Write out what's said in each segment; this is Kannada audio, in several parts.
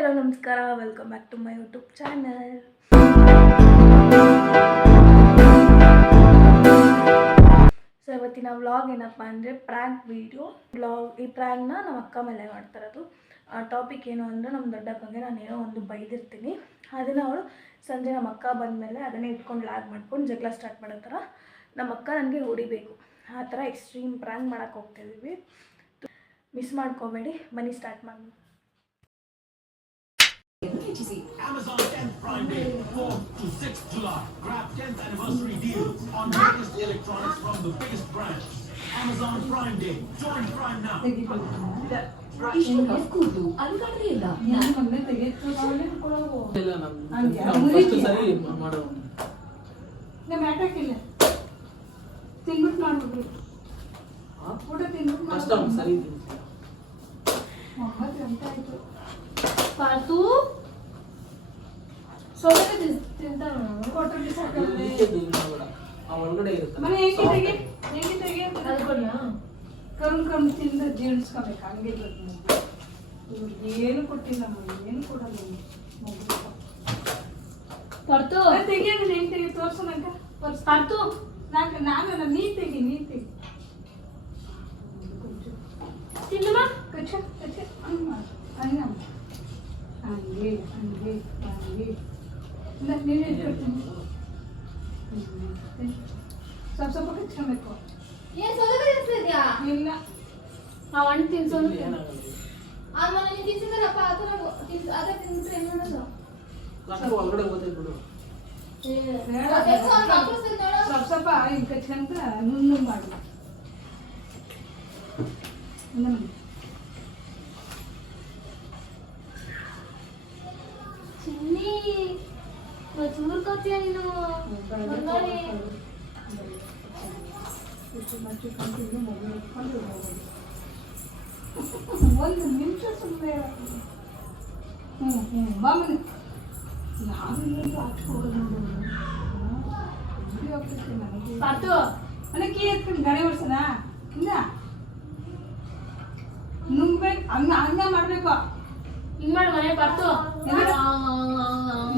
ಹಲೋ ನಮಸ್ಕಾರ, welcome back to my YouTube channel. So ಇವತ್ತಿನ ವ್ಲಾಗ್ ಏನಪ್ಪ ಅಂದರೆ ಪ್ರ್ಯಾಂಕ್ ವೀಡಿಯೋ ವ್ಲಾಗ್. ಈ ಪ್ರ್ಯಾಂಕ್ನ ನಮ್ಮ ಅಕ್ಕ ಮೇಲೆ ಮಾಡ್ತಾರದು. ಆ ಟಾಪಿಕ್ ಏನು ಅಂದರೆ ನಮ್ಮ ದೊಡ್ಡಪ್ಪಂಗೆ ನಾನೇನೋ ಒಂದು ಬೈದಿರ್ತೀನಿ, ಅದನ್ನು ಅವಳು ಸಂಜೆ ನಮ್ಮ ಅಕ್ಕ ಬಂದಮೇಲೆ ಅದನ್ನೇ ಇಟ್ಕೊಂಡು ಲ್ಯಾಗ್ ಮಾಡ್ಕೊಂಡು ಜಗಳ ಸ್ಟಾರ್ಟ್ ಮಾಡೋ ಥರ ನಮ್ಮ ಅಕ್ಕ ನನಗೆ ಹೊಡಿಬೇಕು, ಆ ಥರ ಎಕ್ಸ್ಟ್ರೀಮ್ ಪ್ರ್ಯಾಂಕ್ ಮಾಡೋಕ್ಕೆ ಹೋಗ್ತಾಯಿದ್ದೀವಿ. ಮಿಸ್ ಮಾಡ್ಕೋಬೇಡಿ, ಬನ್ನಿ ಸ್ಟಾರ್ಟ್ ಮಾಡಿ. Amazon 10th Prime Day, 4th to 6th July. Grab 10th anniversary deals on latest electronics from the biggest brands. Amazon Prime Day. Join Prime now. ಕೂದು ಅದು ಕಡಿಮೆ ಇಲ್ಲ ತಿಂಗ್ಬಿಟ್ಟು ಮಾಡ್ಬಿಟ್ರು ಊಟ ತಿಂಗ್ಬಿಟ್ಟು ಸರಿ 9 ಗಂಟೆ ಆಯ್ತು. ಪಾತು ಸೋಲೆ ತಿಂತಾನ ಕೊಟ್ಟರೆ ಒಳಗಡೆ ಇರುತ್ತೆ ಮನೆ ಹೇಗೆ ಅದನ್ನ ಕರುಣ್ ತಿಂದ ಜೀರ್ಣಿಸ್ಕೋಬೇಕು. ಹಂಗೆ ಏನು ಕೊಟ್ಟಿಲ್ಲ, ಏನು ಕೊಡಲ್ಲ. ಪರ್ತು ತೆಗಿಯೋದು ಹೆಂಗೆ ತೆಗಿ ತೋರ್ಸು ನಂಗೆ. ಪರ್ತು ನಾನು ನೀ ತೆಗಿ ತಿನ್ನಮ್ಮ ಕಚ್ಚ ಹಂಗೆ ನೀನು ಇಟ್ಕೊಡ್ತೀನಿ. ಸ್ವಲ್ಪ ಕಚ್ಕೊಬೇಕು. ಏನ್ ಸೋಲೆ ತಿನ್ಸಿದ್ಯಾ? ಇಲ್ಲ ಆ ಹಣ್ಣು ತಿನ್ಸೋದು ಆಮೇಲೆ ನೀನು ತಿನ್ಸಿದ್ರಪ್ಪ ಅದೇ ತಿನ್ಬಿಟ್ರೆ ಏನು ಮಾಡೋದು? ಒಳಗಡೆ ಹೋಗ್ತಿದ್ಬಿಡು. ಸ್ವಲ್ಪ ಹಿಂಗೆ ಕಚ್ಕೊಂತ ನುಣ್ಣು ಮಾಡಿ. ಚಿನ್ನಿ ಚೂರ್ಕೋತೀಯ ನೀನು ಬಂಗಾರಿ. ಒಂದು ನಿಮಿಷ ಸುಮ್ಮನೆ ಮಾಮೂಲಿ ಯಾವ್ದು ಹಾಕ್ಸ್ಕೊಡೋದು ನನಗೆ ಪಾತು ಕೀ ಎತ್ಕೊಂಡು ಗಣೆ ಹೊಡ್ಸಣ. ಇಲ್ಲ ನುಂಗ್ಬೇಕು, ಹಂಗ ಮಾಡ್ಬೇಕು. ಹಿಂಗ್ ಮಾಡು ಮನೆ ಪಾತು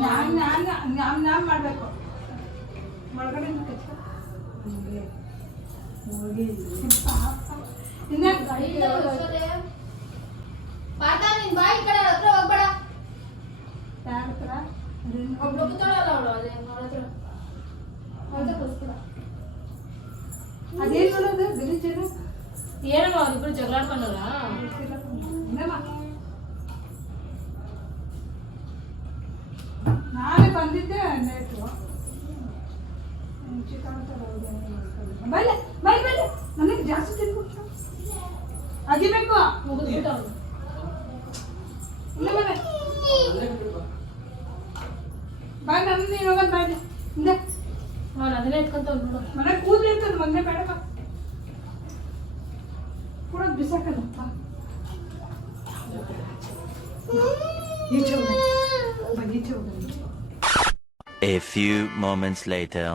ನಾನ್ ಮಾಡ್ಬೇಕು. ಒಳಗಡೆ ಪಾತ ನಿನ್ ಬಾಯಿ ಕಡೆ ಹತ್ರ ಹೋಗ್ಬೇಡ. ಯಾರ ಒಬ್ಳು ಕೂತಾಳಲ್ಲ ಅವಳು, ಅದೇ ನೋಡಿದ್ರು ಅದೇನ್ ನೋಡೋದು ಗಲೀಜೇನು? ಏನಮ್ಮ ಅವ್ರಿಬ್ರು ಜಗಳಾಡ್ಕೊಂಡಲ್ಲ? ನಾನೇ ಬಂದಿದ್ದೆ ಲೇಟು. ಬೈಲೆ ನನಗೆ ಜಾಸ್ತಿ ತಿನ್ಬಿಟ್ಟು ಅಗಿಬೇಕು. ಮುಗಿದ್ಬಿಟ್ಟು ಇಲ್ಲ ಮನೆ ಬಾಯ್ ನನ್ನ ನೀನು ಹೋಗೋದು ಬಾಯ್ಲೆ ಹಿಂದೆ ಅವ್ನು ಅದನ್ನೇ ಎತ್ಕೊಂತ ನೋಡು. ಮನೆ ಕೂದಲು ಇರ್ತದೆ, ಮೊನ್ನೆ ಬೇಡಪ್ಪ ಕೂಡ ಬಿಸಾಕಲ್ಲಪ್ಪ. ಈಚೆ ಹೋಗಿ. A few moments later.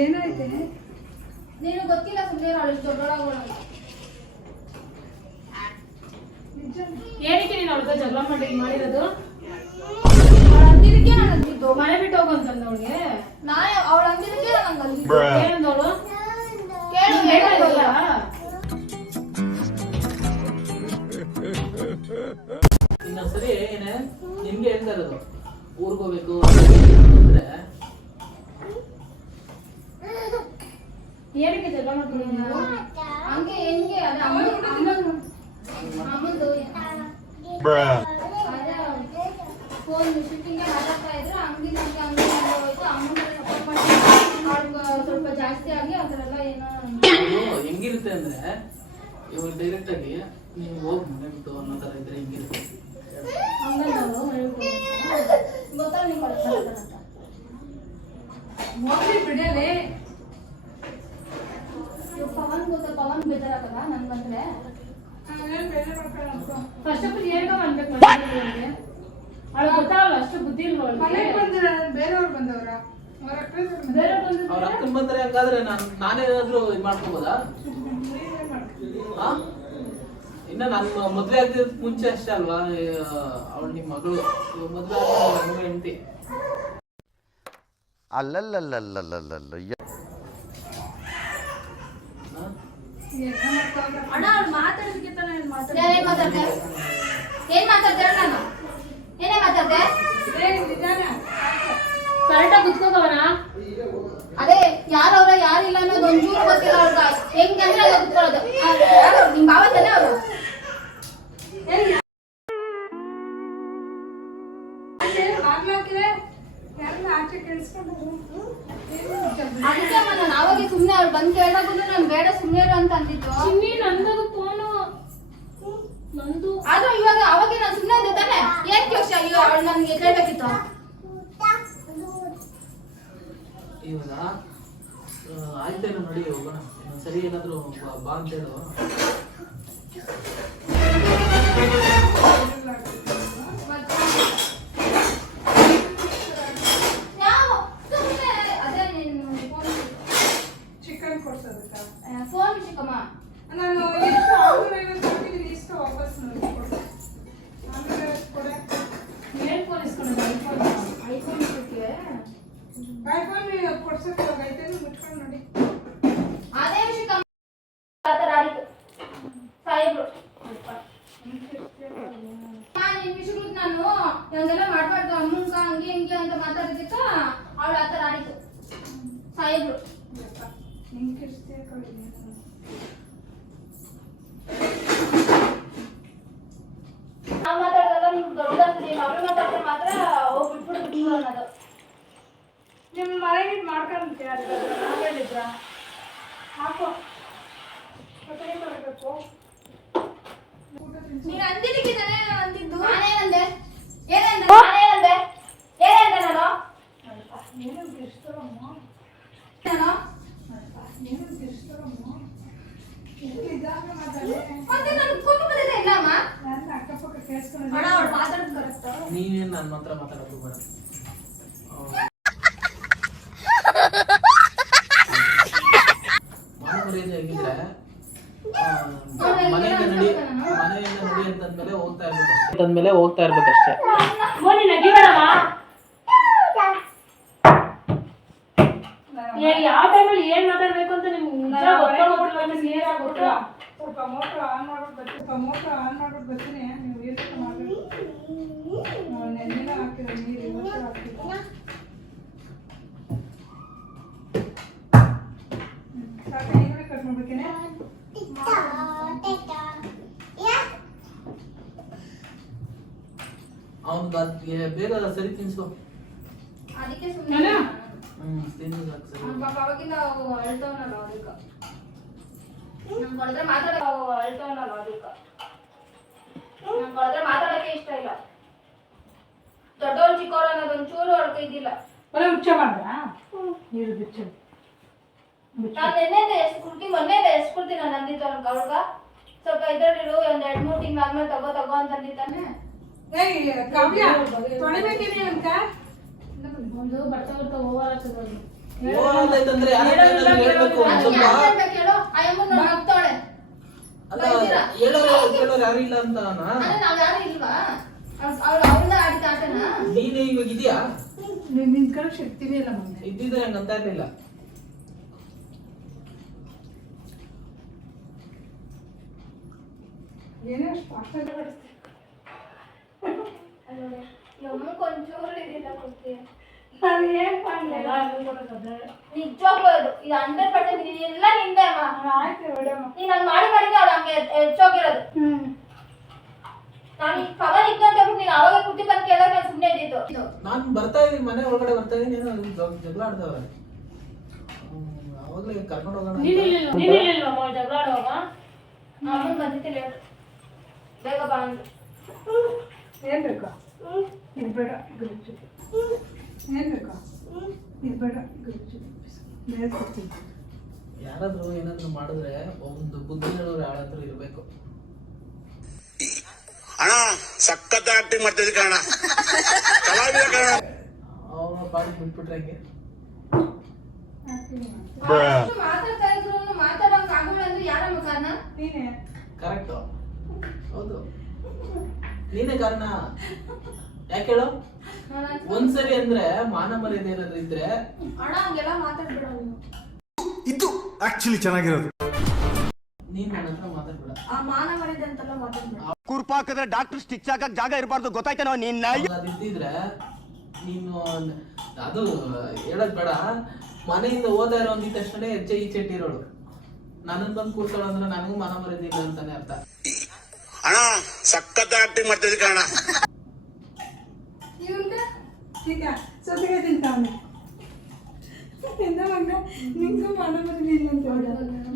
ಏನಾಯ್ತೆ? ನೀನು ಗೊತ್ತಿಲ್ಲ ಸುಮ್ಮನೆ ಅವಳು ದೊಡ್ಡೊಳಗೋಳ ಏನಕ್ಕೆ ನೀನು ಅವಳ ಜಗಳ ಮಾಡಿರೋದು? ಅವಳ ಅಂದಿದ್ದಕ್ಕೆ ನಾನು ಅಂದಿದ್ದು ಮನೆ ಬಿಟ್ಟು ಹೋಗು ಅಂತಂದ ಅವಳಿಗೆ. ಅವಳ ಅಂದಿದ್ದಕ್ಕೆ ನಾನು ಅಂದಿದ್ದು. ಏನಂದವಳು? ಕೇಳು ಹೇಳಿಲ್ಲ. ಇನ್ನೊಂದ್ಸರಿ ಏನೇ ನಿಮ್ಗೆ ಹೇಳ್ತಾ ಇರೋದು ಊರ್ಗ್ ಹೋಗ್ಬೇಕು ಅಂದ್ರೆ ಏನಕ್ಕೆ ಜಗಳ ಮಾಡ್ಕೊಂಡಿದ್ದೀವಿ? ಹಂಗೆ ಹೆಂಗೆ ಅದ ಅಮ್ಮಂದು ಫೋನ್ ಶೂಟಿಂಗ್ ಮಾತಾಡ್ತಾ ಇದ್ರು ಹಂಗೆ ನಂಗೆ ಹಂಗೆ ಹೋಯ್ತು. ಅಮ್ಮನ ಸಪೋರ್ಟ್ ಮಾಡಿ ಅವ್ಳಿಗೆ ಸ್ವಲ್ಪ ಜಾಸ್ತಿ ಆಗಿ ಆ ಥರ ಎಲ್ಲ ಏನೋ ಅದು ಹೆಂಗಿರುತ್ತೆ ಅಂದ್ರೆ ಇವಾಗ ಡೈರೆಕ್ಟ್ ಆಗಿ ನೀವು ಹೋಗಿ ಮನೆ ಬಿಟ್ಟು ಅನ್ನೋ ತರ ಇದ್ರೆ ಹೆಂಗಿರುತ್ತೆ? ಹಂಗಂದವಳು ಮನೆ ಬಿಟ್ಟು ಗೊತ್ತಲ್ಲ ನೀವು ಕಳ್ಸ್ಕೊಳ್ತಾರಂತ ಹೋಗ್ಲಿ ಬಿಡಲೇ. ಪವನ್ ಗೊತ್ತ ಪವನ್ ಬೇಜಾರಾಗಲ್ಲ ನನ್ಗಂದ್ರೆ ಏನ್ ಬೇಜಾರ್ ಮಾಡ್ಕೊಳ್ಳೋದು? ಫಸ್ಟ್ ಆಫ್ ಆಲ್ ಏನೋ ಅನ್ಬೇಕು ಅವಳಿಗೆ. ಅವಳಿಗೆ ಗೊತ್ತಾಗಲ್ಲ, ಅಷ್ಟು ಬುದ್ಧಿ ಇಲ್ಲ ಅವಳಿಗೆ. ಮನೆಗೆ ಬಂದಿರ ಬೇರೆಯವ್ರು ಬಂದವ್ರ? ಅವ್ರ ಅಕ್ಕ ಬೇರೆ ಅವ್ರ ಅಕ್ಕನ ಬಂದ್ರೆ ಹಂಗಾದ್ರೆ ನಾನೇನಾದ್ರೂ ಇದು ಮಾಡ್ಕೋಬೋದಾ? ಇನ್ನ ನನ್ನ ಮದ್ವೆ ಆಗ್ತಿದ್ ಮುಂಚೆ ಅಷ್ಟೇ ಅಲ್ವಾ ಅವಳು ನಿಮ್ಮ ಮಗಳು. ಮದ್ವೆ ಆಗ ಹೆಂಡತಿ ಅಣ್ಣ ಅವ್ರು ಮಾತಾಡೋದಕ್ಕೆ ತಾನೇ ಏನ್ ಮಾತಾಡ್ದೆ ನಾನು ಏನೇ ಮಾತಾಡ್ದೆ? ಕರೆಕ್ಟಾಗಿ ಕುತ್ಕೋಗವನ. ಅದೇ ಯಾರವ್ರ ಯಾರಿಲ್ಲ ಅನ್ನೋದು ಒಂಚೂರು ಗೊತ್ತಿಲ್ಲ ಅವ್ರ ಹೆಂಗಂದ್ರೆ ಗೊತ್ತಿರೋದು. ನಿಮ್ ಬಾವ ತಾನೆ ಅವರು? ಆಚೆ ಕೇಳಿಸ್ಕೊಂಡು ಅದಕ್ಕೆ ನಾನು ಅವಾಗ ಸುಮ್ನೆ ಅವ್ರು ಬಂದ್ ಕೇಳಿದಾಗ ನಾನು ಬೇಡ ಸುಮ್ನೆ ಇರು ಅಂತ ಅಂದಿದ್ದು. ಚಿನ್ನಿ ನಂದದು ಫೋನು ನಂದು. ಆದ್ರೂ ಇವಾಗ ಅವಾಗ ನಾನು ಸುಮ್ನೆ ಇದ್ದೆ ತಾನೆ. ಏನ್ ಯೋಶ ಅಯ್ಯೋ ಅವಳು ನನ್ಗೆ ಕೇಳ್ಬೇಕಿತ್ತು. ಇವಾಗ ಆಯ್ತೇನೋ ನೋಡಿ ಹೋಗೋಣ. ಸರಿ ಏನಾದ್ರು ಬಾ ಅಂತ ಹೇಳು. ಚಿಕನ್ ಕೊಡ್ಸೋದಕ್ಕ ಫೋನ್ ಚಿಕ್ಕಮ್ಮ ನಾನು ಎಷ್ಟು ಆಮೇಲೆ ಇಷ್ಟು ವಾಪಸ್ ಕೊಡ್ತೀನಿ. ಆಮೇಲೆ ಕೊಡೆ ಏನ್ ಫೋನ್ ಇಸ್ಕೊಂಡು ಐಫೋನ್ ಇಷ್ಟಕ್ಕೆ ಐಫೋನ್ ಕೊಡ್ಸಕ್ಕೆ ಇವಾಗ ಐತೆ ಮುಚ್ಕೊಂಡು ನೋಡಿ. ಅದೇ ಚಿಕ್ಕಮ್ಮ ಆತರ ಆಡಿತು ಸಾಹೇಬ್ರು. ನಿನ್ ವಿಷಯಗಳು ನಾನು ಹಂಗೆಲ್ಲ ಮಾಡ್ಬಾರ್ದು ಅಮ್ಮಂಗ ಹಂಗೆ ಹಿಂಗೆ ಅಂತ ಮಾತಾಡಿದಕ್ಕ ಅವಳು ಆತರ ಆಡಿತು ಸಾಹೇಬ್ರು. ಹಿಂಗೆ ಕಿರ್ಸ್ತೀಯ ಕಳಿದ್ದೀನಿ. ನಾವು ಮಾತಾಡಿದಾಗ ನಿಮ್ಗೆ ದೊಡ್ಡದಾಗ್ತದೆ. ಅವ್ರು ಮಾತಾಡಿದ್ರೆ ಮಾತ್ರ ಹೋಗ್ಬಿಟ್ಬಿಟ್ಟು ಅನ್ನೋದು. ನಿಮ್ಮ ಮನೆಗೆ ಮಾಡ್ಕೊಂಡ್ತೀಯ ನಾವೇಳಿದ್ರ ಹಾಕೋ ಮತ್ತೆ ಏನು ಮಾಡಬೇಕು? ನೀನು ಅಂದಿದ್ದಕ್ಕೆ ತಾನೇ ನಾನು ಅಂದಿದ್ದು. ನಾನೇನಂದೆ ಏನಂದೆ ನಾನೇನಂದೆ ಏನಂದೆ ನಾನು ಏನು ಬಿಡಿಸ್ತಾರಮ್ಮ ನಾನು ಏನು ಬಿಡಿಸ್ತಾರಮ್ಮ ಇದಾಗ ಮಾತಾಡಿ ಮತ್ತೆ ನಾನು ಕೂತು ಬಂದಿದ್ದೆ ಇಲ್ಲಮ್ಮ. ನನ್ನ ಅಕ್ಕಪಕ್ಕ ಕೇಳಿಸ್ಕೊಂಡು ಅಣ್ಣ ಅವ್ರು ಮಾತಾಡೋದು ಕರೆಕ್ಟ್. ನೀನೇನ್ ನನ್ನ ಹತ್ರ ಮಾತಾಡೋದು ಬೇಡ. ಮನೆಯಿಂದ ಹೇಗಿದ್ರೆ ಮನೆಯಿಂದ ನಡಿ ಅಂತಂದ್ಮೇಲೆ ಹೋಗ್ತಾ ಇರ್ಬೇಕಷ್ಟೇ. ಫೋನಿ ನಗಿಬೇಡಮ್ಮ. ಯಾವ ಟೈಮಲ್ಲಿ ಏನ್ ಮಾತಾಡ್ಬೇಕು ಅಂತ ನಿಮ್ಗೆ ನಿಜ ಗೊತ್ತಿಲ್ಲ. ಸ್ವಲ್ಪ ಮೋಟ್ರ್ ಆನ್ ಮಾಡ್ಬಿಟ್ಟು ಬರ್ತೀನಿ. ನೀವು ಎಷ್ಟು ಮಾಡಬೇಕು? ನೆನ್ನೆನ ಹಾಕಿರೋ ನೀರು ಇವತ್ತು ಹಾಕಿಲ್ಲ. ಸಾಕ ಈರುಳ್ಳಿ ಕಟ್ ಮಾಡ್ಬೇಕೇನೆ? ಅವ್ನಿಗೆ ಬೇಗ ಸರಿ ತಿನ್ಸ್ಕೊ. ಅದಕ್ಕೆ ಸುಮ್ಮನೆ ತಿನ್ನು ಸಾಕು ಸರಿ. ಪಾಪ ಅವಾಗಿಂದ ಅಳ್ತವನಲ್ಲ ಅದಕ್ಕೆ ನಂಗೆ ಹೊಡೆದ್ರೆ ಮಾತಾಡೋಕೆ ಇಷ್ಟ ಇಲ್ಲ. ದೊಡ್ಡವ್ರು ಚಿಕ್ಕವ್ರು ಅನ್ನೋದು ಒಂಚೂರು ಅವ್ರಿಗೆ ಇದಿಲ್ಲ. ಒಳ್ಳೆ ಹುಚ್ಚ ಮಾಡ್ದ ನೀರು ಬಿಚ್ಚ. ನಾನು ನೆನ್ನೆಯಿಂದ ಎಷ್ಟು ಕುಡ್ತೀನಿ ಮೊನ್ನೆಯಿಂದ ಎಷ್ಟು ಕುಡ್ತೀನಿ ನಾನು ಅಂದಿದ್ದು ಅವ್ಳಿಗ ಸ್ವಲ್ಪ ಇದ್ರಲ್ಲಿರು ಒಂದು 2-3 ತಿಂಗಳು ಆದ್ಮೇಲೆ ತಗೋ ಅಂತ ಅಂದಿದ್ದಾನೆ. ಕಾವ್ಯ ತೊಳಿಬೇಕೇನೆ ಅಂತ ಒಂದು ಬರ್ತಾ ಓವರ್ ಆಗ್ತದೆ. ಓದೈತಂದ್ರೆ ಹೇಳ್ಬೇಕು ಒಂದ್ ಸ್ವಲ್ಪ. ಹೇಳೋ ಅಯ್ಯಮ್ಮ ನೋಡಿ ನಗ್ತಾಳೆ. ಅಲ್ಲ ಕೇಳೋರು ಯಾರು ಇಲ್ಲ ಅಂತ ಅಂದ್ರೆ ನಾವ್ ಯಾರು ಇಲ್ವಾ? ಅವಳ ಆಡಿದ ಆಟನ ನೀನೇ ಇವಾಗ ಇದೆಯಾ? ನಿಂತ್ಕೊಳ್ಳೋ ಶಕ್ತಿನೇ ಇಲ್ಲ ಮಮ್ಮಿ. ಇದ್ದಿದ್ರೆ ಹಂಗ ಅಂತ ಇರ್ಲಿಲ್ಲ. ಏನೇ ಅಷ್ಟು ಆಸೆ ನಮ್ಮಕ್ ಒಂಚೂರು ಇದಿಲ್ಲ ಕೊಡ್ತೀಯ. ನಾನು ಏನ್ ಮಾಡ್ಲಿ? ನಿಜವಾಗ್ಲೂ ಇದು 100% ಇದೆಲ್ಲ ನಿಂದೆ ಅಮ್ಮ. ಆಯ್ತು ಬಿಡಮ್ಮ. ನೀನ್ ಹಂಗ್ ಮಾಡಿದ್ರೆ ಅವ್ಳು ಹಂಗೆ ಹೆಚ್ಚೋಗಿರೋದು. ನಾನು ಈ ಪವನ್ ಇತ್ತು ಅಂತ ಹೇಳ್ಬಿಟ್ಟು ನೀನು ಅವಾಗ ಕುಟ್ಟಿ ಬಂದು ಕೇಳೋಕೆ ನಾನು ಸುಮ್ಮನೆ ಇದ್ದಿದ್ದು. ನಾನು ಬರ್ತಾ ಇದೀನಿ, ಮನೆ ಒಳಗಡೆ ಬರ್ತಾ ಇದೀನಿ, ಏನೋ ಜಗಳ ಆಡ್ದವ್ರೆ. ಅವಾಗಲೇ ಕರ್ಕೊಂಡು ಹೋಗೋಣ. ನೀನಿಲ್ವಾ ಜಗಳ ಆಡುವಾಗ? ಅಮ್ಮನ್ ಬಂದಿತ್ತಿಲ್ಲ ಹೇಳು. ಬೇಗ ಬಾ ಅಂದ್ರು. ಏನ್ ಬೇಕಾ? ಇದು ಬೇಡ ಗುರುಜಿ. ಏನ್ ಬೇಕಾ? ಇದು ಬೇಡ ಗುರುಜಿ. ಬೇರೆ ಕೊಡ್ತೀನಿ. ಯಾರಾದ್ರೂ ಏನಾದ್ರು ಮಾಡಿದ್ರೆ ಒಂದು ಬುದ್ಧಿ ಹೇಳೋರು ಯಾರ ಹತ್ರ ಇರ್ಬೇಕು. ಅಣ್ಣ ಸಖತ್ ಆಕ್ಟಿಂಗ್ ಮಾಡ್ತಿದ್ದೆ ಕಣ, ಕಲಾವಿದ ಕಣ. ಅವ್ರ ಪಾಡಿ ಬಿಟ್ಬಿಟ್ರೆ ಹೆಂಗೆ? ಅಷ್ಟು ಮಾತಾಡ್ತಾ ಇದ್ರು ಮಾತಾಡೋಂಗ್ ಆಗೋಣ ಅಂದ್ರೆ ಯಾರಮ್ಮ ಕಾರಣ? ನೀನೇ ಕರೆಕ್ಟ್. ಹೌದು, ನೀನೇ ಕಾರಣ. ಯಾಕೆ ಹೇಳು? ಒಂದ್ಸರಿ ಅಂದ್ರೆ ಮಾನ ಮರ್ಯಾದೆ ಏನಾದ್ರು ಇದ್ರೆ ಅಣ್ಣ ಹಂಗೆಲ್ಲ ಮಾತಾಡ್ಬೇಡ ನೀನು. ಇದು ಆಕ್ಚುಲಿ ಚೆನ್ನಾಗಿರೋದು. ನೀನ್ ನನ್ನ ಹತ್ರ ಮಾತಾಡ್ಬೇಡ. ಆ ಮಾನ ಮರ್ಯಾದೆ ಅಂತೆಲ್ಲ ಮಾತಾಡ್ಬೇಡ. ಕುರ್ಪಾಕಿದ್ರೆ ಡಾಕ್ಟರ್ ಸ್ಟಿಚ್ ಹಾಕಕ್ ಜಾಗ ಇರಬಾರ್ದು, ಗೊತ್ತಾಯ್ತೇನೋ ನಿನ್ನ. ಅದಿದ್ದಿದ್ರೆ ನೀನು ಅದು ಹೇಳದ್ ಬೇಡ. ಮನೆಯಿಂದ ಓದಾ ಇರೋ ಅಂದಿದ ತಕ್ಷಣ ಹೆಜ್ಜೆ ಈಚೆ ಇಟ್ಟಿರೋಳು. ನನ್ನನ್ ಬಂದು ಕೂರ್ಸೋಳು ಅಂದ್ರೆ ನನಗೂ ಮನ ಮರ್ಯಾದೆ ಇಲ್ಲ ಅಂತಾನೆ ಅರ್ಥ. ಅಣ್ಣ ಸಖತ್ ಆಕ್ಟಿಂಗ್ ಮಾಡ್ತಿದ್ದೆ ಕಣ. ಇವ್ನ್ಗೆ ಈಗ ಸೊತ್ತಿಗೆ ತಿಂತಾವನೆ ಎಂದ ಮಗ ನಿಂಗೂ ಮನ ಬರಲಿಲ್ಲ ಅಂತ ಹೇಳ.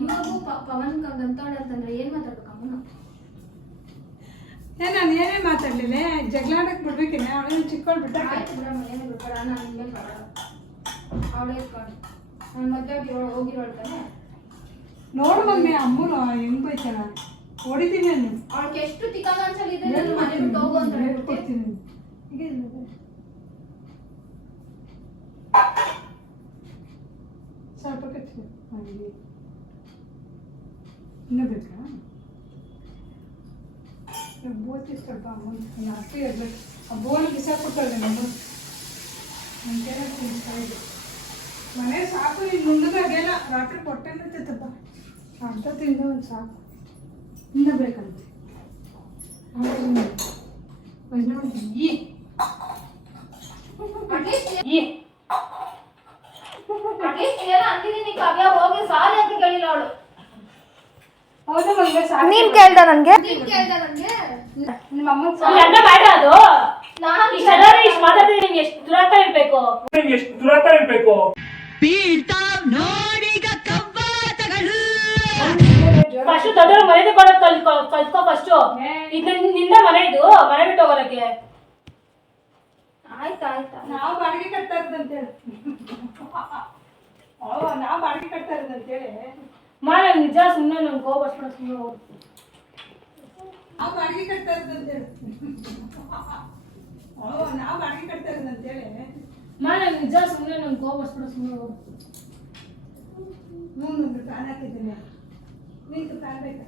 ಇವಾಗೂ ಪವನ್ ಗಂತಾಳೆ ಅಂತಂದ್ರೆ ಏನ್ ಮಾತಾಡ್ಬೇಕು ಅಮ್ಮನ? ನಾನು ಏನೇ ಮಾತಾಡ್ಲಿಲ್ಲ, ಜಗಳಾಡಕ್ ಬಿಡ್ಬೇಕೇನೆ. ಅವಳೇನು ಚಿಕ್ಕವಳು ಬಿಟ್ಟ. ಆಯ್ತು ಬಿಡಮ್ಮ, ಏನು ಬಿಡ್ಬೇಡ, ನಾನು ಇನ್ಮೇಲೆ ಬರಲ್ಲ. ಅವಳೇ ಇಟ್ಕೊಂಡು ನಾನು ಮದ್ವೆ ಹೋಗಿರೋಳು ತಾನೆ. ನೋಡು ಮಮ್ಮಿ ಅಮ್ಮನು ಹೆಂಗ್ ಬೈತಾಳ. ಹೊಡಿತೀನಿ ನಾನು. ಅವಳಿಗೆ ಎಷ್ಟು ತಿಕ್ಕಾಗ ಅನ್ಸಲಿದ್ರೆ ನಾನು ಮನೆ ಬಿಟ್ಟು ಹೋಗು ಅಂತ ಹೇಳ್ಬಿಡ್ತೀನಿ. ಹೇಳ್ಕೊಡ್ತೀನಿ. ಈಗ ಸ್ವಲ್ಪ ಕಚ್ಚಿ ಹಾಗೆ ಇನ್ನೂ ಬೇಕಾ? ಬೋತಿ ಸ್ವಲ್ಪ ಅಮ್ಮನ ಅಷ್ಟೇ ಇರ್ಬೇಕು. ಆ ಬೋನ ಬಿಸಾಕ್ಬಿಡ್ತಾಳೆ ನಮ್ಮ ನಂಗೆ ತಿನ್ನಿಸ್ತಾ ಇದೆ. ಮನೆ ಸಾಕು, ಈಗ ನುಣ್ಣಗಾಗೆಲ್ಲ ರಾತ್ರಿ ಕೊಟ್ಟೆ ತಿತ್ತಪ್ಪ ಅಂತ ತಿಂದ ಒಂದು ಸಾಕು. ಇನ್ನೂ ಬೇಕಂತೆ ಈ ಅಟ್ಲೀಸ್ಟ್ ಏನೋ ಅಂತಿದ್ದೀನಿ ಕಾವ್ಯ, ಹೋಗಿ ಸಾರಿ ಅಂತ ಕೇಳಿಲ್ಲ ಅವಳು. ಹೌದು ಮಗ ಸಾಕು. ನೀನ್ ಕೇಳ್ದ ನನ್ಗೆ? ನೀನ್ ಕೇಳ್ದ ನನ್ಗೆ? ನಿಮ್ಮ ಅಮ್ಮನ ಅಲ್ಲ ಬೇಡ ಅದು. ನಾನು ಇಷ್ಟೆಲ್ಲ ಇಷ್ಟು ಮಾತಾಡಿದ್ರೆ ನಿಂಗೆ ಎಷ್ಟು ದುರಾತ ಇರ್ಬೇಕು. ಫಸ್ಟ್ ದೊಡ್ಡವ್ರ ಮರ್ಯಾದೆ ಕೊಡೋದು ಕಲ್ತ್ಕೋ ಫಸ್ಟ್. ನಿಂದ ಮನೆ ಬಿಟ್ಟು ಹೋಗೋದಕ್ಕೆ. ಆಯ್ತಾ ನಾವು ಬಾಡಿಗೆ ಕಟ್ತಾ ಇರೋದಂತೇಳಿ. ನಾವು ಬಾಡಿಗೆ ಕಟ್ತಾ ಇರೋದಂತೇಳಿ. ನಂಗೆ ನಿಜ ಸುಮ್ಮನೆ ನಂಗೆ ಕೋಪ ಬರ್ಸ್ಬಿಡ. ಸುಮ್ಮನೆ ಹೋಗು. ನಾವು ಬಾಡಿಗೆ ಕಟ್ತಾ ಇರೋದಂತೇಳಿ. ನಾವು ಬಾಡಿಗೆ ಕಟ್ತಾ ಇರೋದಂತೇಳಿ. ನಂಗೆ ನಿಜ ಸುಮ್ಮನೆ ನಂಗೆ ಕೋಪ ಬರ್ಸ್ಬಿಡ. ಸುಮ್ಮನೆ ಹೋಗು. ಒಂದು ಫ್ಯಾನ್ ಹಾಕಿದ್ದೀನಿ. ನಿಂತು ಫ್ಯಾನ್ ಬೇಕಾ?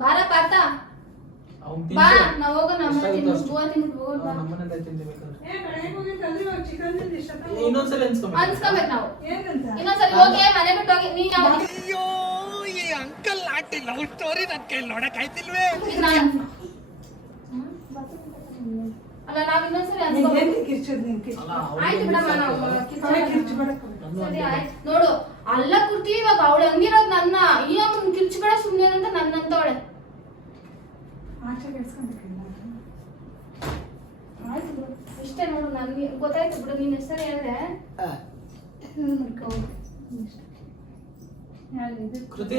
ಬಾರ ಪಾತ ಅವ್ನ್ ಬಾ, ತಿನ್ಸು. ನಾವು ಹೋಗೋಣ. ನಮ್ಮ ಎಷ್ಟಾಗುತ್ತೋ ತಿನ್ನು ಅಷ್ಟು. ಗೋವಾ ತಿನ್ಬಿಟ್ಟು ಹೋಗೋಣ ಬಾ. ನಮ್ಮನೆಲ್ಲ ತಿನ್ಬೇಕಾದ್ರೆ ಬೆಳಗ್ಗೆ ಹೋಗಿ ತಂದ್ರೆ ಇವಾಗ ಚಿಕನ್ ತಿಂದು ಇಷ್ಟೊತ್ತ ಇನ್ನೊಂದ್ಸಲ ಅನ್ಸ್ಕೊಂಬೇಕು. ಅನ್ಸ್ಕೊಬೇಕು ನಾವು. ಏನಂತ ಇನ್ನೊಂದ್ಸಲ ಹೋಗಿ ಮನೆ ಬಿಟ್ಟು ಹೋಗಿ ನೀನ್ ಯಾವ ಅಂಕಲ್ ಆಂಟಿ ಲವ್ ಸ್ಟೋರಿ ನನ್ನ ಕೈಲಿ ನೋಡಕ್ ಆಯ್ತಿಲ್ವೇ. ಅಲ್ಲ ನಾವ್ ಇನ್ನೊಂದ್ಸರಿ ಏನ್ ಅನ್ಸ್ಕೊಬೇಕು. ಕಿರ್ಚೋದು ನಿನ್ಗೆ? ಅಲ್ಲ, ಅವ್ಳು ಆಯ್ತು ಬಿಡಮ್ಮ, ನಾವು ಅವಳೆ ಕಿರ್ಚ್ಬೇಡ. ಸರಿ ಆಯ್ತು. ನೋಡು ಅಲ್ಲ ಕುರ್ತಿ ಇವಾಗ ಅವಳು ಹಂಗಿರೋದು ನನ್ನ ಈ ಅಮ್ಮನ್ ಕಿರ್ಚ್ಬೇಡ ಸುಮ್ಮನೆ ಅಂತ ನನ್ನಂತವಳೆ. ಆಚೆ ಕೆಡ್ಸ್ಕೊಂಡ್ಬೇಕಿಲ್ಲ. ಆಯ್ತು ಬಿಡು, ಇಷ್ಟೇ ನೋಡು. ನನ್ಗೆ ಗೊತ್ತಾಯ್ತು ಬಿಡು, ನೀನ್ ಹೆಸರು ಹೇಳಿದೆ. ಕೃತಿ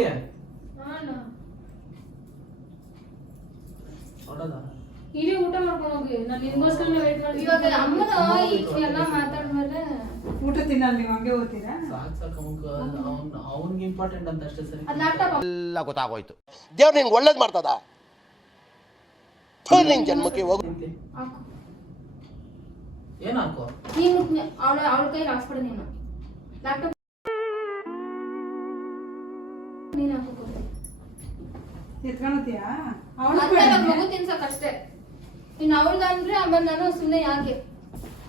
ನಾನು ಹೊಡೋದ? ಇಡೀ ಊಟ ಮಾಡ್ಕೊಂಡು ಹೋಗಿ. ನಾನು ನಿನ್ಗೋಸ್ಕರ ವೇಟ್ ಮಾಡಿ. ಇವಾಗ ಅಮ್ಮನ ಎಲ್ಲ ಮಾತಾಡ್ಮೇಲೆ ಊಟ ತಿನ್ನಲ್ಲ ನೀವು ಹಂಗೆ ಹೋಗ್ತೀರಾ? ಸಾಕು ಅವ್ನಿಗೆ ಇಂಪಾರ್ಟೆಂಟ್ ಅಂತ ಅಷ್ಟೇ. ಸರಿ, ಅದ್ ಲ್ಯಾಪ್ಟಾಪ್ ಎಲ್ಲ ಗೊತ್ತಾಗೋಯ್ತು. ದೇವ್ರು ನಿಂಗೆ ಒಳ್ಳೇದು ಮಾಡ್ತದ. ನಿನ್ ಜನ್ಮಕ್ಕೆ ಹೋಗು. ತಿನ್ಲಿ. ಹಾಕು. ಏನ್ ಹಾಕೋ ನೀನು ಅವಳ ಕೈಗೆ ಹಾಕ್ಸ್ಬಿಡು ನೀನು ಲ್ಯಾಪ್ಟಾಪ್ ನೀನು ಹಾಕೋ ಎತ್ಕೊಳತಿಯಾ ಮತ್ತೆ ಇವಾಗ ಮಗು ತಿನ್ಸಕ್ ಅಷ್ಟೇ ಇನ್ನು ಅವಳ್ದಂದ್ರೆ ಆಮೇಲೆ ನಾನು ಸುಮ್ಮನೆ ಯಾಕೆ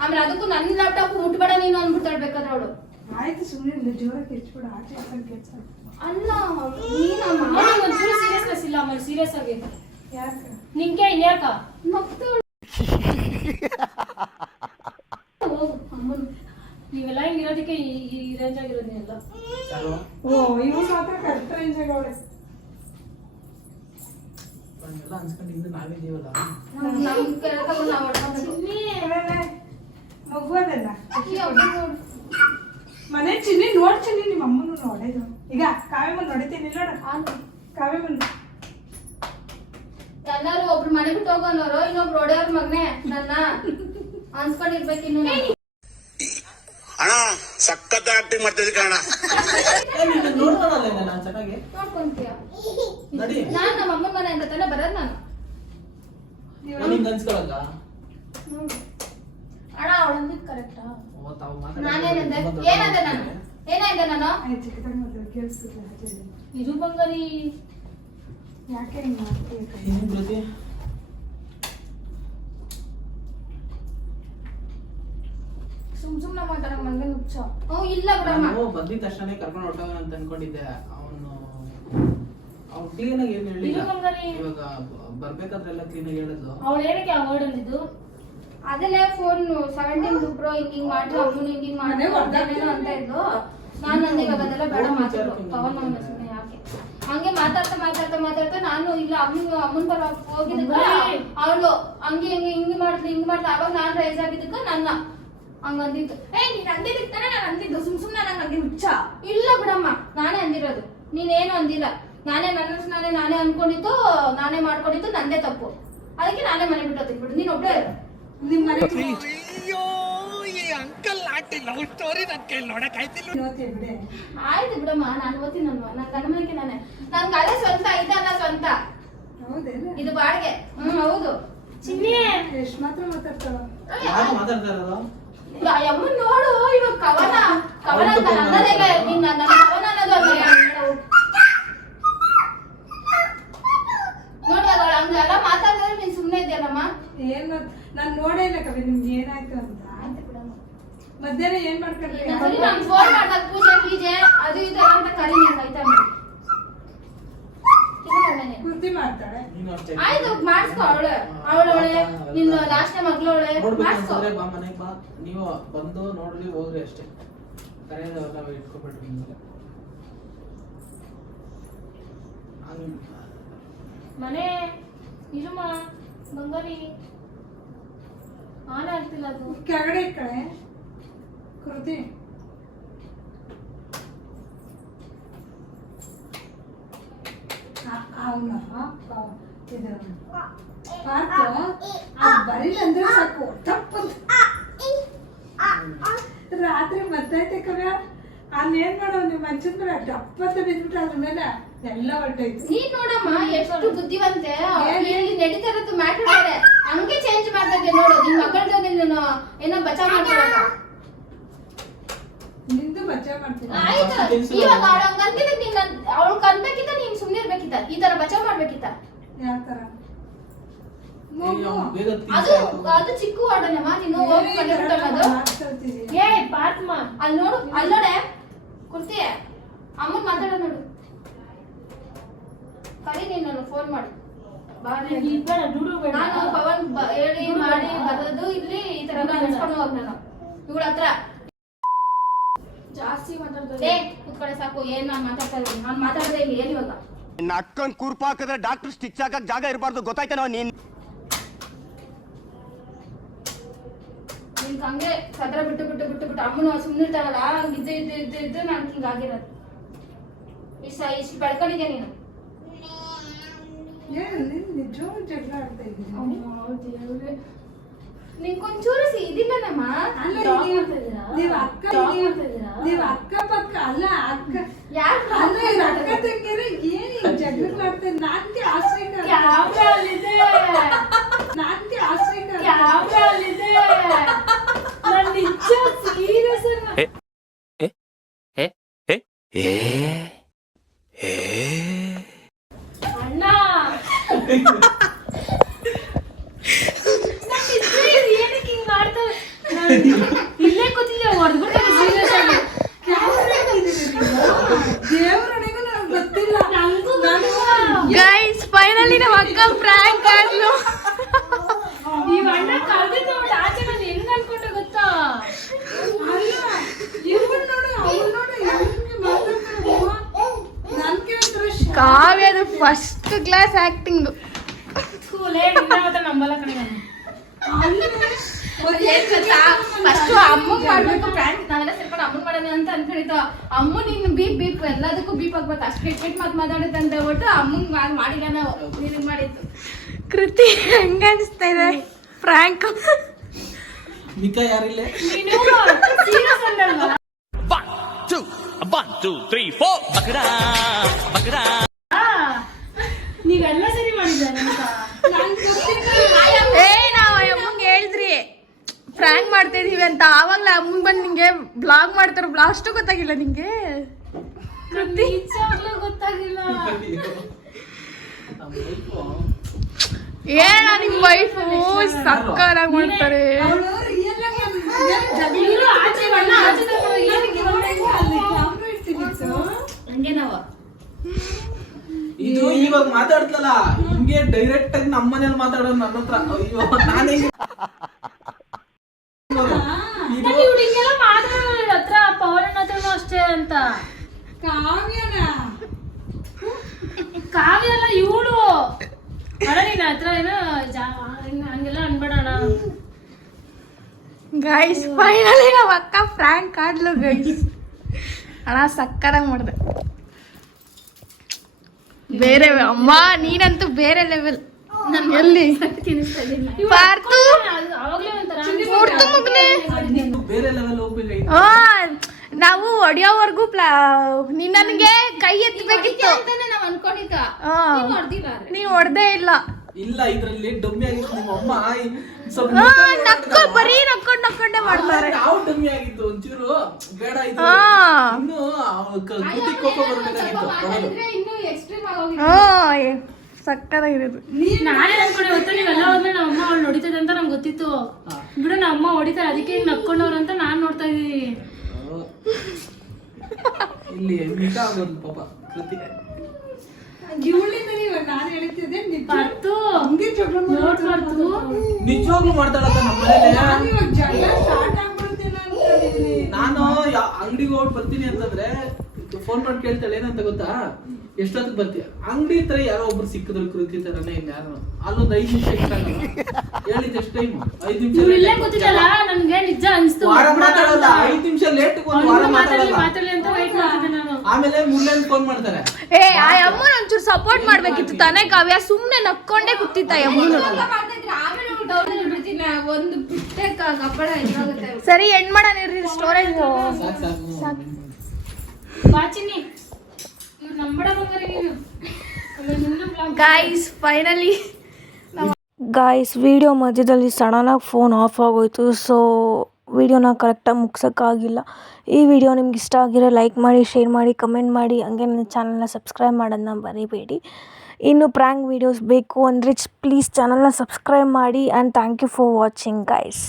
ಆಮೇಲೆ ಅದಕ್ಕೂ ನನ್ನ ಲ್ಯಾಪ್ಟಾಪ್ ಮುಟ್ಬೇಡ ನೀನು ಅಂದ್ಬಿಡ್ತಾಳೆ ಬೇಕಾದ್ರೆ ಅವಳು. ಆಯ್ತು ಸುಮ್ಮನೆ ಜೋರಾಗಿ ಹೆಚ್ಚಿಬಿಡ ಆಚೆ ಕೆಲಸ ಅಲ್ಲ ನೀನಮ್ಮ ಒಂಚೂರು ಸೀರಿಯಸ್ನೆಸ್ ಇಲ್ಲ ಆಮೇಲೆ ಸೀರಿಯಸ್ ಆಗಿ ಯಾಕೆ ನಿಂಗೆ ಇನ್ಯಾಕ ಮಕ್ಕಳು ಹೋಗು ಅಮ್ಮನ ನೀವೆಲ್ಲ ಹಿಂಗಿರೋದಕ್ಕೆ ಈ ರೇಂಜ್ ಆಗಿರೋದನ್ನೆಲ್ಲ ಯಾರು ಓ ಇವು ಮಾತ್ರ ಕರೆಕ್ಟ್ ರೇಂಜ್ ಆಗವಳೆ ಎಲ್ಲ ಅನ್ಸ್ಕೊಂಡಿದ್ದು ನಾವಿದೀವಲ್ಲ ನಮ್ ಕೆಳಗೆ ನಾವು ಹೊಡ್ಕೊಂಡು ಮಗು ಅದಲ್ಲ ಮನೆ ಚಿನ್ನಿ ನೋಡ್ ಚಿನ್ನಿ ನಿಮ್ಮ ಅಮ್ಮನು ನೋಡೇದು ಈಗ ಕಾವ್ಯಮ್ಮನ್ ನೋಡಿತೀನಿ ನೋಡ ಕಾವ್ಯಮ್ಮನ್ ಎಲ್ಲಾರು ಒಬ್ರು ಮನೆ ಬಿಟ್ಟು ಹೋಗೋನವ್ರು ಇನ್ನೊಬ್ರು ಹೊಡೆಯವ್ರ ಮಗನೇ ನನ್ನ ಅನ್ಸ್ಕೊಂಡಿರ್ಬೇಕು ಇನ್ನು ಅಣ್ಣ ಸಖತ್ ಆಕ್ಟಿಂಗ್ ಮಾಡ್ತಿದ್ದೆ ಕಣ. ನೋಡ್ಕೊಳಲ್ಲ ನಾನು ಚೆನ್ನಾಗಿ ನೋಡ್ಕೊಂತೀಯ ನಡಿ ನಾನ್ ನಮ್ಮ ಅಮ್ಮನ ಮನೆ ಅಂತ ತಾನೇ ಬರೋದ್ ನಾನು ನಿಂಗೆ ಅನ್ಸ್ಕೊಳಲ್ಲ ಅಣ್ಣ ಅವಳಂದಿದ್ ಕರೆಕ್ಟಾ? ನಾನೇನಂದೆ ಏನಂದೆ ನಾನು ಏನಾಯ್ದೆ ನಾನು ಚಿಕ್ಕದಾಗ ಮಾತ್ರ ಕೇಳಿಸ್ತಿದ್ದೆ ಆಚೆ ಇದು ಬಂಗಾರಿ ಯಾಕೆ ಹಿಂಗೆ ಮಾಡ್ತೀವಿ ಹಿಂಗ್ ಜೊತೆ ಸುಮ್ನೆ ಮಾತಾಡಕ್ ಮಂಗೆ ನುಚ್ಚ. ಇಲ್ಲ ಬಿಡಮ್ಮ ನಾನು ಬಂದಿದ ತಕ್ಷಣ ಕರ್ಕೊಂಡು ಹೊಟ್ಟೋಗ ಅಂತ ಅನ್ಕೊಂಡಿದ್ದೆ ಅವನು ಕ್ಲೀನ್ ಆಗಿ ಏನ್ ಇದು ಹೇಳಿಲ್ಲ ಬಂಗಾರಿ ಇವಾಗ ಬರ್ಬೇಕಾದ್ರೆಲ್ಲ ಕ್ಲೀನ್ ಆಗಿ ಹೇಳಿದ್ಲು ಅವಳು ಏನಕ್ಕೆ ಆ ವರ್ಡ್ ಅಂದಿದ್ದು ಅದಲ್ಲೇ ಫೋನ್ 17 ಬ್ರೋ ಹಿಂಗ್ ಮಾಡ್ರು ಅಮ್ಮನ ಹಿಂಗ್ ಮಾಡ್ರು ಅದೇನೇನೋ ಅಂತ ಇದ್ಲು ನಾನು ಅಂದೆ ಇವಾಗ ಅದೆಲ್ಲ ಬೇಡ ಮಾತಾಡು ಪವನ್ ಅವನ ಸುಮ್ಮನೆ ಯಾಕೆ ಹಂಗೆ ಮಾತಾಡ್ತಾ ನಾನು ಇಲ್ಲ ಅಮ್ಮನ ಪರ ಹೋಗಿದ್ದಕ್ಕ ಅವಳು ಹಂಗೆ ಹಿಂಗೆ ಮಾಡ್ತಾ ಅವಾಗ ನಾನು ರೈಸ್ ಆಗಿದ್ದಕ್ಕ ನನ್ನ ಹಂಗಂದಿತ್ತು ನೀನ್ ಅಂದಿದ್ದಕ್ಕೆ ತಾನೇ ನಾನು ಅಂದಿದ್ದು ಸುಮ್ನೆ ನಂಗೆ ಹಂಗೆ ಹುಚ್ಚ. ಇಲ್ಲ ಬಿಡಮ್ಮ ನಾನೇ ಅಂದಿರೋದು ನೀನೇನು ಅಂದಿಲ್ಲ ನಾನೇ ಅನ್ಕೊಂಡಿದ್ದು ನಾನೇ ಮಾಡ್ಕೊಂಡಿದ್ದು ನಂದೇ ತಪ್ಪು ಅದಕ್ಕೆ ನಾನೇ ಮನೆ ಬಿಟ್ಟು ಹೋಗ್ಬಿಟ್ಟು ನೀನ್ ಒಬ್ಳೆ ನಿಮ್ಮ ಮನೆ ಅಯ್ಯೋ ಈ ಅಂಕಲ್ ಆಂಟಿ ಲವ್ ಸ್ಟೋರಿ ನನ್ ಕೈಲಿ ನೋಡಕ್ ಆಯ್ತಿಲ್ಲ. ಇವತ್ತೇ ಬಿಡೆ ಆಯ್ತು ಬಿಡಮ್ಮ ನಾನು ಓದ್ತೀನಲ್ವಾ ನನ್ನ ಗಂಡ ಮನೆಗೆ ನಾನೇ ನನ್ ಅದೇ ಸ್ವಂತ ಇದಲ್ಲ ಸ್ವಂತ ಹೌದೇನ ಇದು ಬಾಡಿಗೆ ಹೌದು ಚಿನ್ನಿ ಎಷ್ಟು ಮಾತ್ರ ಮಾತಾಡ್ತಾಳ ಯಾರು ಮಾತಾಡ್ತಾ ಇರೋದು ಅಮ್ಮನ್ ನೋಡು ಇವಾಗ ಕವನ ಅಂತ ಅನ್ನೋದೇ ಇಲ್ಲ ನಿನ್ನ ನನ್ನ ಕವನ ಅನ್ನೋದು ಅಲ್ಲ ನೋಡಿ ಅದ ಹಂಗೆಲ್ಲ ಮಾತಾಡಿದ್ರೆ ನೀನ್ ಸುಮ್ನೆ ಇದೆಯಲ್ಲಮ್ಮ ಏನ್ ನಾನ್ ನೋಡೇ ಇಲ್ಲ ಕವಿ ನಿಮ್ಗೆ ಏನಾಯ್ತು ಅಂತ ಆಯ್ತು ಬಿಡಮ್ಮ ಮಧ್ಯಾಹ್ನ ಏನ್ ಮಾಡ್ಕೊಂಡ್ರಿ ಸರಿ ನಾನು ಫೋನ್ ಮಾಡ್ದಾಗ ಪೂಜೆ ಗೀಜೆ ಅದು ಇದು ಅಂತ ಕರಿ ನೀನ್ ಆಯ್ತಾ ಕುರ್ತಿ ಮಾಡ್ತಾಳೆ ನೀನು ಅಷ್ಟೇ ಆಯ್ತು ಮಾಡಿಸ್ಕೊ ಅವಳೆ ನಿನ್ನ ಲಾಸ್ಟ್ನೇ ಮಗ್ಳು ಅವಳೆ ಮಾಡಿಸ್ಕೊ ನೋಡ್ಬೇಕಂತಂದ್ರೆ ಬಾ ಮನೆಗೆ ಬಾ ನೀವು ಬಂದು ನೋಡ್ರಿ ಹೋಗ್ರಿ ಅಷ್ಟೇ ಕರೆಯೋದೆಲ್ಲ ನಾವು ಇಟ್ಕೊಬಿಟ್ರಿ ನಿಮ್ಗೆ ಮನೆ ಇರುಮ ಬಂಗಾರಿ ಆನ್ ಆಗ್ತಿಲ್ಲ ಅದು ಕೆಳಗಡೆ ಈ ಕಡೆ ಕುರ್ತಿ ಅವನ ಇದು ಪಾರ್ಕು ಅದು ಬರೀಲ್ಲ ಅಂದ್ರೆ ಸಾಕು ತಪ್ಪಂತ ರಾತ್ರಿ ಮತ್ತೈತೆ ಕವ್ಯ ಅಲ್ಲೇನ್ ಮಾಡೋ ನೀವು ಮಂಚದ ಮೇಲೆ ಡಪ್ಪತ್ತ ಬಿದ್ಬಿಟ್ಟು ಅದ್ರ ಮೇಲೆ ಎಲ್ಲ ಹೊರಟೈತಿ ನೀನ್ ನೋಡಮ್ಮ ಎಷ್ಟು ಬುದ್ಧಿವಂತೆ ಇಲ್ಲಿ ನಡೀತಾ ಇರೋದು ಮ್ಯಾಟರ್ ಬೇರೆ ಹಂಗೆ ಚೇಂಜ್ ಮಾಡ್ತಾ ಇದ್ದೆ ನೋಡು ನಿನ್ ಮಕ್ಕಳ ಜೊತೆ ನೀನು ಏನೋ ಬಚಾವ್ ಮಾಡ್ಕೊಳಕ ನಿಂದು ಬಚಾವ್ ಮಾಡ್ತೀನಿ ಆಯ್ತು ಇವಾಗ ಅವಳ ಹಂಗಂತಿದ್ದ ನೀನ್ ಅವಳು ಕನ್ಬೇಕಿತ್ತ ನೀನ್ ಸುಮ್ನೆ ಇರ್ಬೇಕಿತ್ತ ಈ ತರ ಬಚಾವ್ ಮಾಡ್ಬೇಕಿತ್ತ ಯಾವ ತರ ಬೇಗ ಅದು ಅದು ಚಿಕ್ಕ ವಾರ್ಡನಮ್ಮ ನೀನು ಹೋಗಿ ಕಲಿಬಿಟ್ಟಲ್ಲದು ಏ ಪಾತ್ಮ ಅಲ್ಲಿ ನೋಡೆ ಕುರ್ತಿ ಅಮ್ಮನ್ ಮಾತಾಡೋದು ನೋಡು ಕರಿ ನೀನು ಫೋನ್ ಮಾಡು ಬೇಡ ಡುಡು ಬೇಡ ನಾನು ಪವನ್ ಹೇಳಿ ಮಾಡಿ ಬರೋದು ಇಲ್ಲಿ ಈ ತರ ನೆನ್ಸ್ಕೊಂಡು ಹೋಗ್ ನಾನು ಇವಳ ಹತ್ರ ಜಾಸ್ತಿ ಮಾತಾಡ್ತಾರೆ. ಏ ಕುತ್ಕಡೆ ಸಾಕು ಏನ್ ನಾನ್ ಮಾತಾಡ್ತಾ ಇದ್ದೀನಿ ನಾನ್ ಮಾತಾಡ್ದೆ ಇಲ್ಲಿ ಏನ್ ಇವಾಗ ನಿನ್ನ ಅಕ್ಕನ್ ಕುರ್ಪ ಹಾಕಿದ್ರೆ ಡಾಕ್ಟರ್ ಸ್ಟಿಚ್ ಹಾಕಕ್ ಜಾಗ ಇರಬಾರ್ದು ಗೊತ್ತಾಯ್ತೇನೋ ನೀನ್ ನಿನ್ಗೆ ಹಂಗೆ ಸದ್ರ ಬಿಟ್ಟು ಅಮ್ಮನ ಸುಮ್ಮನಿರ್ತಾವಲ್ಲ ಇದ್ದು ನನ್ಗೆ ಹಿಂಗಾಗಿರೋದು ಇಷ್ಟು ಬೆಳ್ಕೊಂಡಿದ್ಯಾ ನೀನು ನಿಜವಾಗ್ಲೂ ಜಗಳ ಆಡ್ತಾ ಇದ್ದೀನಿ ನಿಂಗೊಂಚೂರು ಇದಿಲ್ಲನಮ್ಮ ನೀವ್ ಅಕ್ಕ ಪಕ್ಕ ಅಲ್ಲ ಅಕ್ಕ ಯಾಕೆ ಅಲ್ಲ ಇವ್ರ ಅಕ್ಕ ತಂಗಿಯರು ಏನ್ ಜಗಳ ಮಾಡ್ತಾರೆ ನಾನ್ಗೆ ಆಶ್ರಯ ಕ್ಯಾಮ್ರಾ ಅಲ್ಲಿದೆ ನಾನ್ಗೆ ಆಶ್ರಯ ಕ್ಯಾಮ್ರಾ ಅಲ್ಲಿದೆ ಅಣ್ಣ ಏನಕ್ಕೆ ಹಿಂಗ್ ಮಾಡ್ತಾರೆ? ಇಲ್ಲೇ ಕೂತಿದ್ದೆ ಹೊಡೆದ್ಬಿಟ್ಟೆ ಸೀರಿಯಸ್ ಆಗಿ. ದೇವರನಿಗೂ ನನಗೆ ಗೊತ್ತಿಲ್ಲ. ಗೈಸ್ ಫೈನಲಿ ನಮ್ಮ ಅಕ್ಕ ಪ್ರ್ಯಾಂಕ್ ಆದ್ಲು. ಈ ಅಣ್ಣ ಕಳ್ದಿದ್ದು ಅವ್ಳು ಆಚೆ ನಾನು ಹೆಂಗ್ ಅನ್ಕೊಂಡೆ ಗೊತ್ತಾ? ಅಲ್ಲ, ಇವ್ರು ನೋಡು, ಅವ್ರು ನೋಡು, ಹೆಂಗೆ ಮಾತಾಡ್ತಾರೆ ಅಮ್ಮ. ನನ್ ಕೇಳ್ತಾರೆ ಕಾವ್ಯದು ಫಸ್ಟ್ ಕ್ಲಾಸ್ ಆಕ್ಟಿಂಗ್. ಸ್ಕೂಲೇ ನಿನ್ನ ಮಾತ್ರ ನಂಬಲ್ಲ ಕಣೆ ನಾನು. ಫಸ್ಟ್ ಅಮ್ಮಗ್ ಮಾಡ್ಬೇಕು ಪ್ರ್ಯಾಂಕ್. ನಾವೆಲ್ಲ ಸೇರ್ಕೊಂಡು ಅಮ್ಮಗ್ ಮಾಡೋಣ ಅಂತ ಅನ್ಕೊಂಡಿದ್ದು. ಅಮ್ಮ ನೀನು ಬೀಪ್ ಎಲ್ಲದಕ್ಕೂ ಬೀಪ್ ಆಗ್ಬೇಕು, ಅಷ್ಟು ಕೆಟ್ಟ ಮಾತು ಮಾತಾಡುತ್ತೆ ಅಂತ ಹೇಳ್ಬಿಟ್ಟು ಅಮ್ಮಂಗ್ ಮಾಡಿಲ್ಲ ನಾವು. ನಿನಗ್ ಮಾಡಿದ್ದು ಕೃತಿ ಹೆಂಗ ಅನಿಸ್ತಾ ಇದೆ ಫ್ರಾಂಕ್? ಮಿಕ್ಕ ಯಾರಿಲ್ಲ? ನೀನು ಸೀರಿಯಸ್ ಅಂದಲ್ವಾ? 1 2 3 4 ಬಗ್ರಾ ಬಗ್ರಾ. ನೀವೆಲ್ಲ ಸರಿ ಮಾಡಿದ್ದೆ ಅಂತ. ಏ ನಾವು ಅಮ್ಮಂಗೆ ಹೇಳಿದ್ರಿ ಫ್ರಾಂಕ್ ಮಾಡ್ತಾ ಇದೀವಿ ಅಂತ. ಆವಾಗಲೇ ಅಮ್ಮಂಗೆ ಬಂದು ನಿಂಗೆ ಬ್ಲಾಗ್ ಮಾಡ್ತಾರೆ. ಅಷ್ಟು ಗೊತ್ತಾಗಿಲ್ಲ ನಿಂಗೆ? ನಿಜವಾಗ್ಲೂ ಗೊತ್ತಾಗಿಲ್ಲ. ಏನ ನಿಮ್ ವೈಫು ಸಕ್ಕರಾಗಿ ಮಾಡ್ತಾರೆ. ಅವಳು ರಿಯಲ್ ಆಗಿ ಇವ್ರು ಆಚೆ ಬಣ್ಣ ಆಚೆ ತಗೊಂಡು ಏನಕ್ಕೆ ಬಂದೆ? ಹಂಗೆ ನಾವು ಇದು ಇವಾಗ ಮಾತಾಡ್ತಲ್ಲ ಹಿಂಗೆ ಡೈರೆಕ್ಟ್ ಆಗಿ ನಮ್ಮ ಮನೇಲಿ ಮಾತಾಡೋದು ನನ್ನ ಹತ್ರ. ಅಯ್ಯೋ ನಾನು ಹೆಂಗೆ ಇವ್ಳು ಹಿಂಗೆಲ್ಲ ಮಾತಾಡೋದು ಹತ್ರ ಪವನ್ ಹತ್ರನೂ ಅಷ್ಟೇ ಅಂತ. ಕಾವ್ಯನ ಕಾವ್ಯ ಅಲ್ಲ ಇವಳು. ಅಣ್ಣ ನಿನ್ನ ಹತ್ರ ಏನೋ ಹಂಗೆಲ್ಲ ಅನ್ಬೇಡಣ. ಗೈಸ್ ಫೈನಲಿ ನಮ್ಮ ಅಕ್ಕ ಫ್ರಾಂಕ್ ಆದ್ಲು ಗೈಸ್. ಅಣ್ಣ ಸಕ್ಕರಾಗಿ ಮಾಡಿದೆ. ಬೇರೆ ಅಮ್ಮ ನೀನಂತೂ ಬೇರೆ ಲೆವೆಲ್. ಎಲ್ಲಿ ಪಾರ್ತು ಅವಾಗ್ಲೇ ಒಂಥರ ಮೂರ್ತು ಮುಗ್ನೆ. ಬೇರೆ ಲೆವೆಲ್ ಹೋಗ್ಬೇಕಾಗಿತ್ತು. ನಾವು ಹೊಡಿಯೋವರೆಗೂ ನೀನ್ ನನಗೆ ಕೈ ಎತ್ತಬೇಕಿತ್ತು ಅಂತಾನೆ ನಾವ್ ಅನ್ಕೊಂಡಿದ್ದ. ನೀವ್ ಹೊಡ್ದಿಲ್ಲ. ನೀವ್ ಹೊಡೆದೇ ಇಲ್ಲ. ಇಲ್ಲ ಇದ್ರಲ್ಲಿ ಡಮ್ಮಿ ಆಗಿತ್ತು ನಿಮ್ಮ ಅಮ್ಮ. ಸ್ವಲ್ಪ ಬರೀ ನಕ್ಕೊಂಡೇ ಮಾಡ್ತಾರೆ. ನಾವು ಡಮ್ಮಿ ಆಗಿತ್ತು ಒಂಚೂರು ಬೇಡ ಇದು. ಹಾ ಇನ್ನು ಕೂತಿ ಕೋಪ ಬರ್ಬೇಕಾಗಿತ್ತು ಬರೋದು. ಇನ್ನು ಎಕ್ಸ್ಟ್ರೀಮ್ ಆಗೋಗಿತ್ತು. ಸಕ್ಕತ್ತಾಗಿರೋದು. ನಾನೇ ಅನ್ಕೊಂಡೆ ಗೊತ್ತಾ ನೀವೆಲ್ಲ ಹೋದ್ರೆ ನಮ್ಮ ಅಮ್ಮ ಅವ್ಳು ಹೊಡಿತದೆ ಅಂತ ನಂಗೆ ಗೊತ್ತಿತ್ತು. ಬಿಡು ನಮ್ಮ ಅಮ್ಮ ಹೊಡಿತಾರೆ ಅದಕ್ಕೆ ಹಿಂಗ್ ನಕ್ಕೊಂಡವ್ರು ಅಂತ ನಾನ್ ನೋಡ್ತಾ ಇದೀನಿ. ಇಲ್ಲಿ ಮಿಕ ಆಗೋದು ಪಾಪ ಕೃತಿ. ಇವಳಿಂದ ನೀವು ನಾನು ಹೇಳ್ತಿದ್ದೆ ಬರ್ತು ಹಂಗೆ ಜಗಳ ನೋಡ್ಬಾರ್ದು. ನಿಜವಾಗ್ಲೂ ಮಾಡ್ತಾಳಕ್ಕ ನಮ್ಮ ಮನೇಲಿ. ಇವಾಗ ಜಗಳ ಸ್ಟಾರ್ಟ್ ಆಗ್ಬಿಡುತ್ತೆ ನಾನು ಅಂಗಡಿಗೆ ಹೋಗಿ ಬರ್ತೀನಿ ಅಂತಂದ್ರೆ ಫೋನ್ ಮಾಡಿ ಕೇಳ್ತಾಳೆ ಏನಂತ ಗೊತ್ತಾ, ಎಷ್ಟೊತ್ತಿಗೆ ಬರ್ತೀಯ? ಅಂಗಡಿ ಹತ್ರ ಯಾರೋ ಒಬ್ರು ಸಿಕ್ಕಿದ್ರು ಕೃತಿ ತರನೇ ಯಾರು. ಅಲ್ಲೊಂದು 5 ನಿಮಿಷ ಎಕ್ಸ್ಟ್ರಾ ಹೇಳಿದ್ ಎಷ್ಟು ಟೈಮ್? 5 ನಿಮಿಷ. ಇಲ್ಲೇ ಕೂತಿದ್ದಲ್ಲ ನನ್ಗೆ ನಿಜ ಅನ್ಸ್ತು. ವಾರ ಮಾತಾಡಲ್ಲ, 5 ನಿಮಿಷ ಲೇಟ್ ಒಂದು ವಾರ ಮಾತಾಡಲ್ಲ. ಮಾತಾಡ್ಲಿ ಅಂತ ವೇಟ್ ಮಾಡ್ತಿದ್ದೆ ನಾನು. ಆಮೇಲೆ ಮುಳ್ಳನ್ ಫೋನ್ ಮಾಡ್ತಾರೆ. ಏ ಆ ಅಮ್ಮನ ಒಂಚೂರು ಸಪೋರ್ಟ್ ಮಾಡ್ಬೇಕಿತ್ತು ತಾನೇ ಕಾವ್ಯ. ಸುಮ್ನೆ ನಕ್ಕೊಂಡೇ ಕೂತಿತ್ತ ಅಮ್ಮನ. ಆಮೇಲೆ ಡೌನ್ ಬಿಡ್ತೀನಿ. ಒಂದು ಪುಟ್ಟೆ ಕಪ್ಪಳ ಇದಾಗುತ್ತೆ. ಸರಿ ಎಂಡ್ ಮಾಡೋಣ ಇರ್ರಿ ಸ್ಟೋರೇಜ್. ಸಾಕು. ಬಾಚಿನಿ ಇವ್ರು ನಂಬಡ ಬಂಗಾರಿ ನೀನು. ಗಾಯ್ಸ್ ಫೈನಲಿ ಗಾಯ್ಸ್ ವಿಡಿಯೋ ಮಧ್ಯದಲ್ಲಿ ಸಡನ್ನಾಗಿ ಫೋನ್ ಆಫ್ ಆಗೋಯ್ತು. ಸೊ ವಿಡಿಯೋನ ಕರೆಕ್ಟಾಗಿ ಮುಗ್ಸೋಕ್ಕಾಗಿಲ್ಲ. ಈ ವಿಡಿಯೋ ನಿಮ್ಗೆ ಇಷ್ಟ ಆಗಿರೋ ಲೈಕ್ ಮಾಡಿ, ಶೇರ್ ಮಾಡಿ, ಕಮೆಂಟ್ ಮಾಡಿ. ಹಂಗೆ ನನ್ನ ಚಾನಲ್ನ ಸಬ್ಸ್ಕ್ರೈಬ್ ಮಾಡೋದನ್ನ ಮರಿಬೇಡಿ. ಇನ್ನು ಪ್ರ್ಯಾಂಕ್ ವೀಡಿಯೋಸ್ ಬೇಕು ಅಂದರೆ ಪ್ಲೀಸ್ ಚಾನಲ್ನ ಸಬ್ಸ್ಕ್ರೈಬ್ ಮಾಡಿ. And thank you for watching guys.